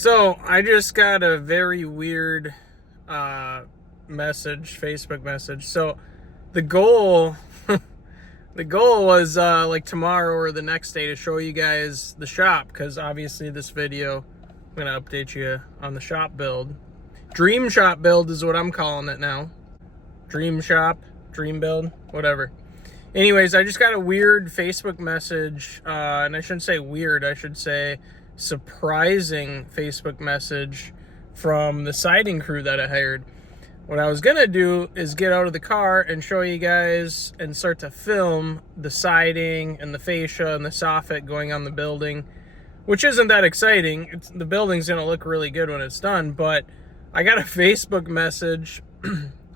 So I just got a very weird Facebook message. So the goal, the goal was like tomorrow or the next day to show you guys the shop, because obviously this video, I'm gonna update you on the shop build. Dream shop build is what I'm calling it now. Dream shop, dream build, whatever. Anyways, I just got a weird Facebook message, and I shouldn't say weird, I should say surprising Facebook message from the siding crew that I hired. What I was gonna do is get out of the car and show you guys and start to film the siding and the fascia and the soffit going on the building, which isn't that exciting. The building's gonna look really good when it's done, but I got a Facebook message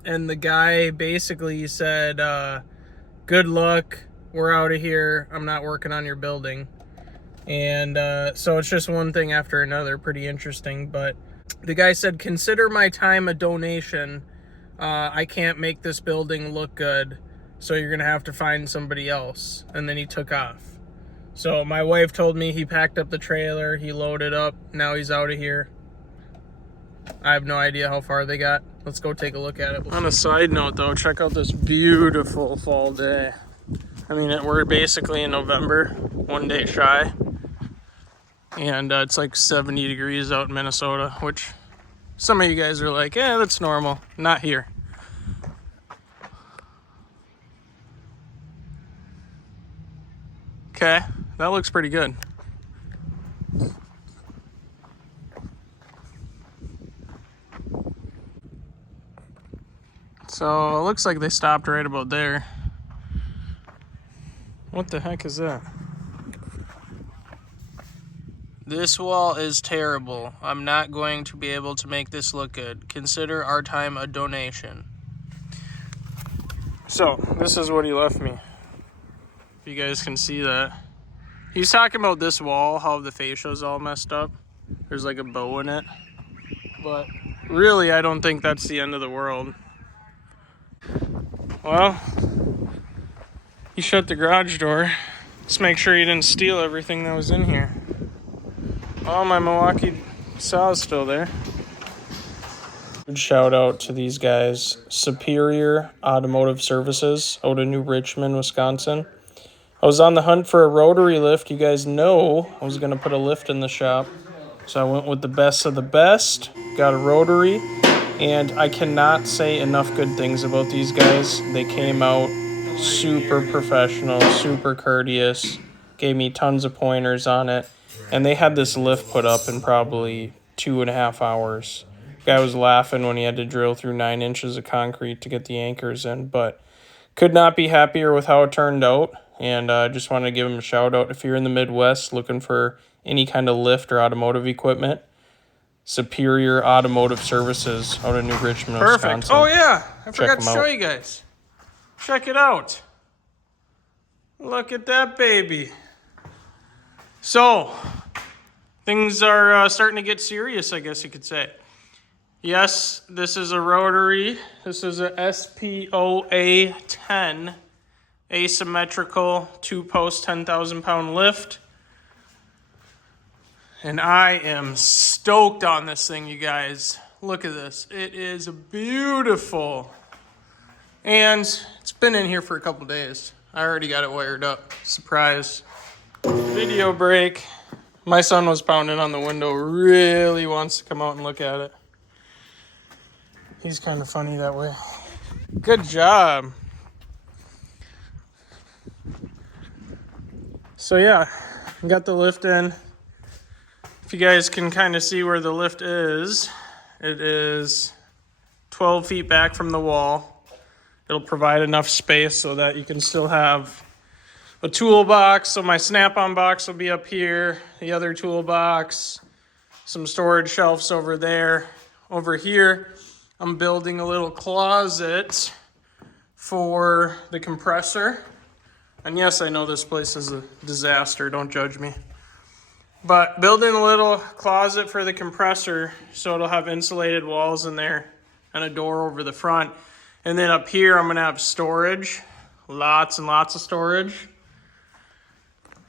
and the guy basically said, good luck, we're out of here, I'm not working on your building. And so it's just one thing after another, pretty interesting. But the guy said, consider my time a donation. I can't make this building look good, so you're gonna have to find somebody else. And then he took off. So my wife told me he packed up the trailer, he loaded up, now he's out of here. I have no idea how far they got. Let's go take a look at it. On a side note though, check out this beautiful fall day. I mean, we're basically in November, one day shy. And it's like 70 degrees out in Minnesota, which some of you guys are like, yeah, that's normal. Not here. Okay, that looks pretty good. So it looks like they stopped right about there. What the heck is that? This wall is terrible. I'm not going to be able to make this look good. Consider our time a donation. So, this is what he left me. If you guys can see that. He's talking about this wall, how the fascia's all messed up. There's like a bow in it. But really, I don't think that's the end of the world. Well, he shut the garage door. Let's make sure he didn't steal everything that was in here. Oh, my Milwaukee saw is still there. Good shout out to these guys, Superior Automotive Services out of New Richmond, Wisconsin. I was on the hunt for a rotary lift. You guys know I was going to put a lift in the shop. So I went with the best of the best, got a rotary, and I cannot say enough good things about these guys. They came out super professional, super courteous, gave me tons of pointers on it. And they had this lift put up in probably 2.5 hours. Guy was laughing when he had to drill through 9 inches of concrete to get the anchors in, but could not be happier with how it turned out. And I just wanted to give him a shout out. If you're in the Midwest looking for any kind of lift or automotive equipment, Superior Automotive Services out of New Richmond, Wisconsin. Perfect. Oh yeah, I forgot to show you guys. Check it out. Look at that baby. So, things are starting to get serious, I guess you could say. Yes, this is a rotary. This is a SPOA10 asymmetrical 2-post 10,000-pound lift. And I am stoked on this thing, you guys. Look at this. It is beautiful. And it's been in here for a couple days. I already got it wired up. Surprise. Video break. My son was pounding on the window, really wants to come out and look at it. He's kind of funny that way. Good job. So yeah, got the lift in. If you guys can kind of see where the lift is, it is 12 feet back from the wall. It'll provide enough space so that you can still have a toolbox. So my snap-on box will be up here, the other toolbox, some storage shelves over there. Over here, I'm building a little closet for the compressor. And yes, I know this place is a disaster, don't judge me. But building a little closet for the compressor so it'll have insulated walls in there and a door over the front. And then up here, I'm gonna have storage, lots and lots of storage.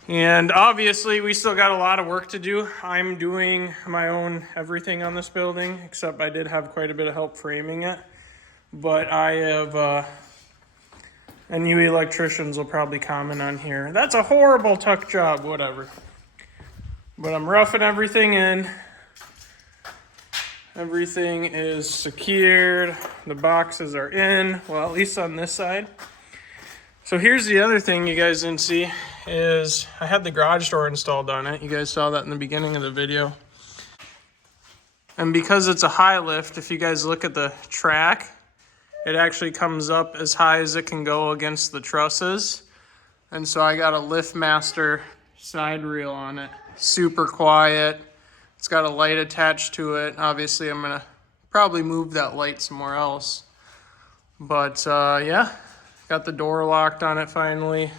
And obviously we still got a lot of work to do. I'm doing my own everything on this building, except I did have quite a bit of help framing it. But I have, and you electricians will probably comment on here, that's a horrible tuck job, whatever. But I'm roughing everything in. Everything is secured. The boxes are in, well, at least on this side. So here's the other thing you guys didn't see is I had the garage door installed on it. You guys saw that in the beginning of the video. And because it's a high lift, if you guys look at the track, it actually comes up as high as it can go against the trusses. And so I got a LiftMaster side reel on it. Super quiet. It's got a light attached to it. Obviously, I'm gonna probably move that light somewhere else. But yeah, got the door locked on it finally.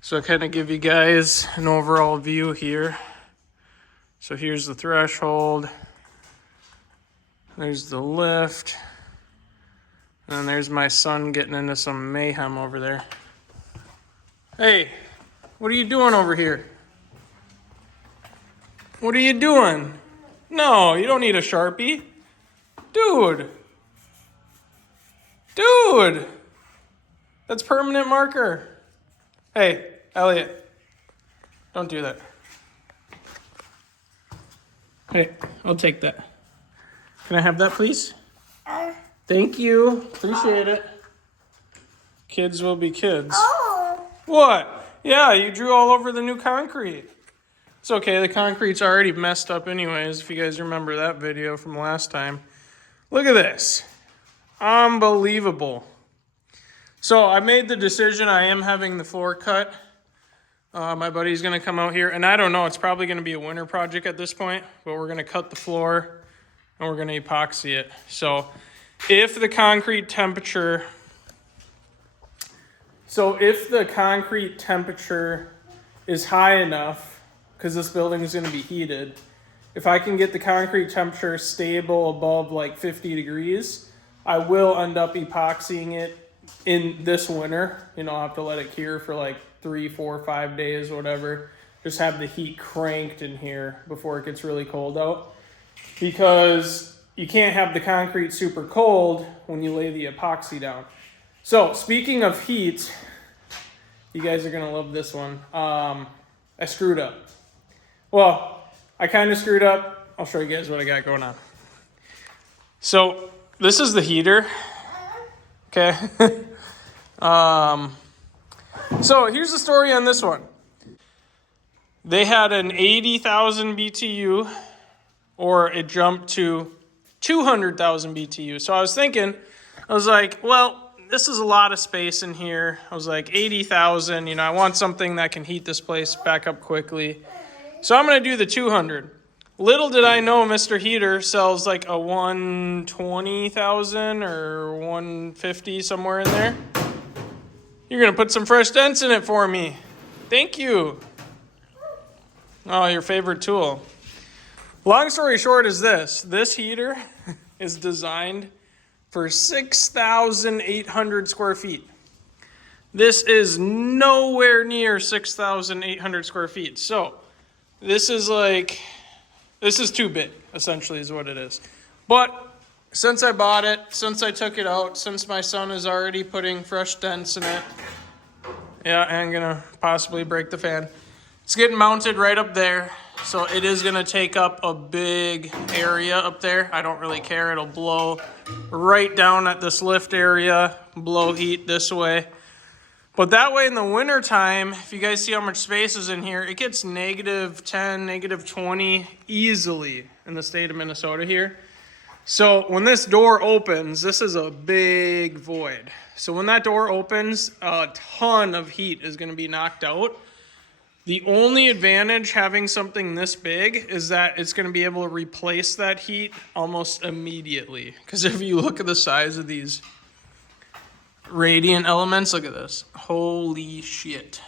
So I'll kind of give you guys an overall view here. So here's the threshold. There's the lift. And there's my son getting into some mayhem over there. Hey, what are you doing over here? What are you doing? No, you don't need a Sharpie. Dude. Dude. That's permanent marker. Hey, Elliot. Don't do that. Hey, I'll take that. Can I have that, please? Thank you. Appreciate it. Kids will be kids. Oh. What? Yeah, you drew all over the new concrete. It's okay, the concrete's already messed up anyways, if you guys remember that video from last time. Look at this. Unbelievable. So I made the decision, I am having the floor cut. My buddy's gonna come out here, and I don't know, it's probably gonna be a winter project at this point, but we're gonna cut the floor and we're gonna epoxy it. So if the concrete temperature is high enough, because this building is going to be heated, if I can get the concrete temperature stable above like 50 degrees, I will end up epoxying it in this winter. You know, I'll have to let it cure for like 3, 4, 5 days, whatever. Just have the heat cranked in here before it gets really cold out. Because you can't have the concrete super cold when you lay the epoxy down. So speaking of heat, you guys are going to love this one. I screwed up. Well, I kind of screwed up. I'll show you guys what I got going on. So this is the heater. Okay. So here's the story on this one. They had an 80,000 BTU, or it jumped to 200,000 BTU. So I was thinking, I was like, well, this is a lot of space in here. I was like, 80,000, you know, I want something that can heat this place back up quickly. So I'm going to do the 200. Little did I know Mr. Heater sells like a 120,000 or 150, somewhere in there. You're going to put some fresh dents in it for me. Thank you. Oh, your favorite tool. Long story short is this heater is designed for 6,800 square feet. This is nowhere near 6,800 square feet. So this is too big, essentially, is what it is. But since I bought it, since I took it out, since my son is already putting fresh dents in it, yeah, I'm gonna possibly break the fan. It's getting mounted right up there. So it is gonna take up a big area up there. I don't really care, it'll blow right down at this lift area, blow heat this way. But that way in the winter time, if you guys see how much space is in here, it gets -10, -20 easily in the state of Minnesota here. So when this door opens, this is a big void. So when that door opens, a ton of heat is gonna be knocked out. The only advantage having something this big is that it's gonna be able to replace that heat almost immediately. Because if you look at the size of these radiant elements, look at this. Holy shit.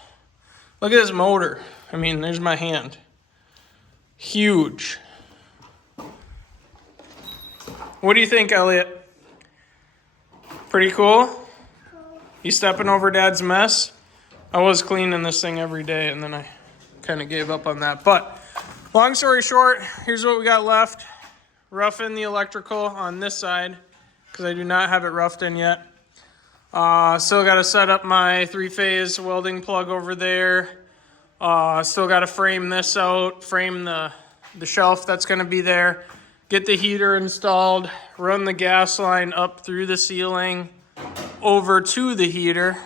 Look at this motor. I mean, there's my hand. Huge. What do you think, Elliot? Pretty cool? You stepping over Dad's mess? I was cleaning this thing every day, and then I kind of gave up on that. But long story short, here's what we got left. Rough in the electrical on this side, because I do not have it roughed in yet. Still got to set up my 3-phase welding plug over there. Still got to frame this out, frame the shelf that's going to be there, get the heater installed, run the gas line up through the ceiling over to the heater.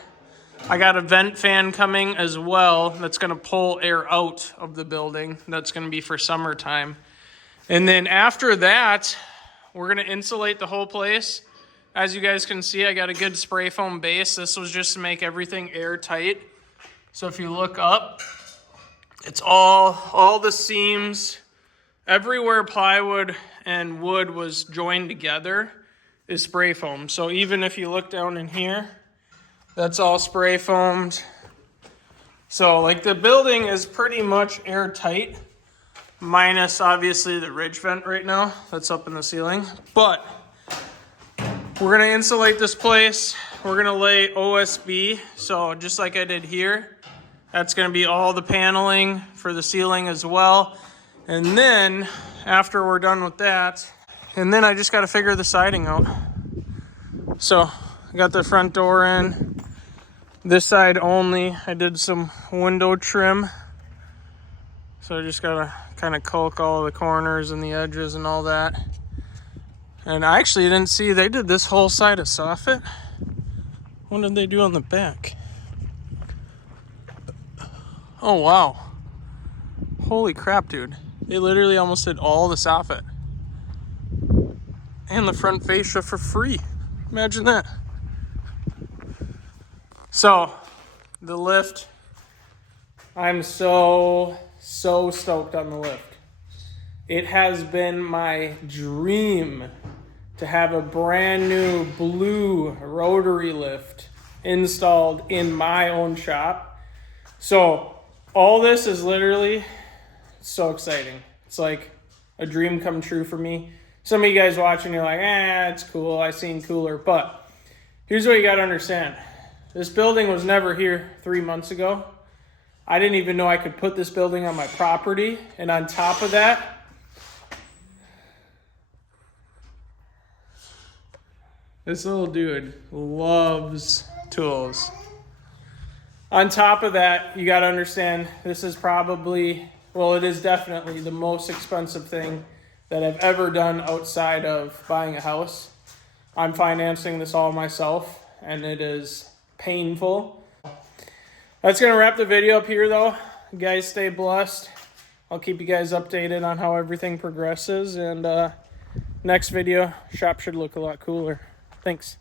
I got a vent fan coming as well that's going to pull air out of the building. That's going to be for summertime. And then after that, we're going to insulate the whole place. As you guys can see, I got a good spray foam base. This was just to make everything airtight. So if you look up, it's all the seams, everywhere plywood and wood was joined together is spray foam. So even if you look down in here, that's all spray foamed. So like the building is pretty much airtight, minus obviously the ridge vent right now that's up in the ceiling. But we're gonna insulate this place. We're gonna lay OSB. So just like I did here, that's gonna be all the paneling for the ceiling as well. And then after we're done with that, and then I just gotta figure the siding out. So I got the front door in. This side only, I did some window trim. So I just gotta kind of caulk all the corners and the edges and all that. And I actually didn't see, they did this whole side of soffit. What did they do on the back? Oh, wow. Holy crap, dude. They literally almost did all the soffit. And the front fascia for free. Imagine that. So, the lift. I'm so stoked on the lift. It has been my dream to have a brand new blue rotary lift installed in my own shop. So, all this is literally so exciting. It's like a dream come true for me. Some of you guys watching, you're like, it's cool. I've seen cooler. But here's what you got to understand. This building was never here 3 months ago. I didn't even know I could put this building on my property. And on top of that, this little dude loves tools. On top of that, you got to understand, this is probably, well, it is definitely the most expensive thing that I've ever done outside of buying a house. I'm financing this all myself, and it is painful. That's going to wrap the video up here, though. You guys stay blessed. I'll keep you guys updated on how everything progresses, and next video, shop should look a lot cooler. Thanks.